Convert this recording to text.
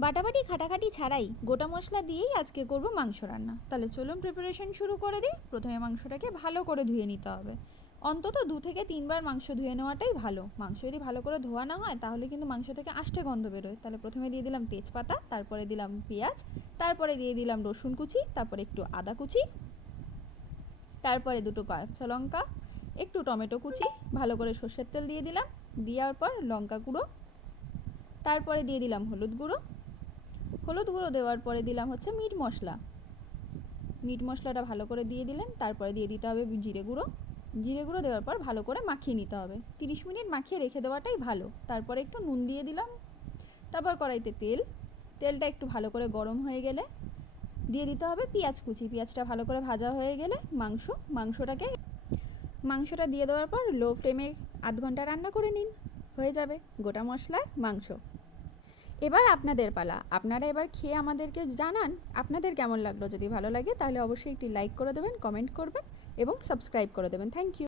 বাটাবাটি খাটাখাটি ছাড়াই গোটা মশলা দিয়েই আজকে করব মাংস রান্না। তাহলে চলুন প্রিপারেশন শুরু করে দিই। প্রথমে মাংসটাকে ভালো করে ধুয়ে নিতে হবে। অন্তত 2 থেকে 3 বার মাংস ধুয়ে নেওয়াটাই ভালো। মাংস যদি ভালো করে ধোয়া না হয় তাহলে কিন্তু মাংস থেকে আষ্টে গন্ধ বেরোয়। তাহলে প্রথমে দিয়ে দিলাম তেজপাতা, তারপরে দিলাম পেঁয়াজ, তারপরে দিয়ে দিলাম রসুন কুচি, তারপরে একটু আদা কুচি, তারপরে দুটো কাঁচা লঙ্কা, একটু টমেটো কুচি, ভালো করে সর্ষের তেল দিয়ে দিলাম। দেওয়ার পর লঙ্কা গুঁড়ো, তারপরে দিয়ে দিলাম হলুদ গুঁড়ো দেওয়ার পরে দিলাম হচ্ছে মিট মশলাটা ভালো করে দিয়ে দিলেন। তারপরে দিয়ে দিতে হবে জিরে গুঁড়ো দেওয়ার পর ভালো করে মাখিয়ে নিতে হবে। 30 মিনিট মাখিয়ে রেখে দেওয়াটাই ভালো। তারপরে একটু নুন দিয়ে দিলাম। তারপর কড়াইতে তেলটা একটু ভালো করে গরম হয়ে গেলে দিয়ে দিতে হবে পেঁয়াজ কুচি। পেঁয়াজটা ভালো করে ভাজা হয়ে গেলে মাংসটা দিয়ে দেওয়ার পর লো ফ্লেমে আধ ঘন্টা রান্না করে নিন, হয়ে যাবে গোটা মশলার মাংস। এবার আপনাদের পালা। আপনারা এবার খেয়ে আমাদেরকে জানান আপনাদের কেমন লাগলো। যদি ভালো লাগে তাহলে অবশ্যই একটি লাইক করে দেবেন, কমেন্ট করবেন এবং সাবস্ক্রাইব করে দেবেন। Thank you.